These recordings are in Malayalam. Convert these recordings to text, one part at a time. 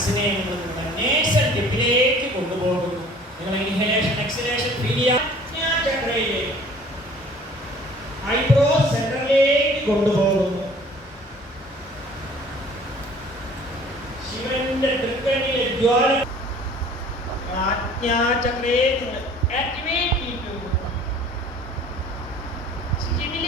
മനസ്സിനെ നിങ്ങൾ നിങ്ങളുടെ നേസൽ ടിപ്പിലേക്ക് കൊണ്ടുപോകുന്നു നിങ്ങൾ ഇൻഹലേഷൻ എക്സലേഷൻ ഫീൽ ചെയ്യാൻ ചക്രയിലേക്ക് ഐബ്രോ സെന്ററിലേക്ക് കൊണ്ടുപോകുന്നു ശിവന്റെ തൃക്കണിയിലെ ജ്വാല ആജ്ഞാചക്രയെ നിങ്ങൾ ആക്ടിവേറ്റ് ചെയ്യുന്നു ശിവനിലേക്ക്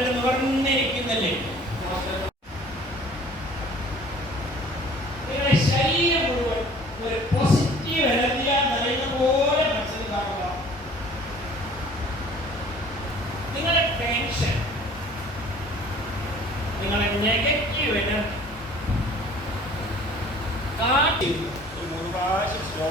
നട്ടൽ നിവർന്നിരിക്കുന്നല്ലേ? നിങ്ങളുടെ ഒരു പോസിറ്റീവ് എനർജിയാൽ നിറയുന്ന പോലെ മനസ്സിൽ നിങ്ങളുടെ ടെൻഷൻ നിങ്ങളുടെ നെഗറ്റീവ് എനർജി കാട്ടി ഒരു മൂന്ന് പ്രാവശ്യം സ്ലോ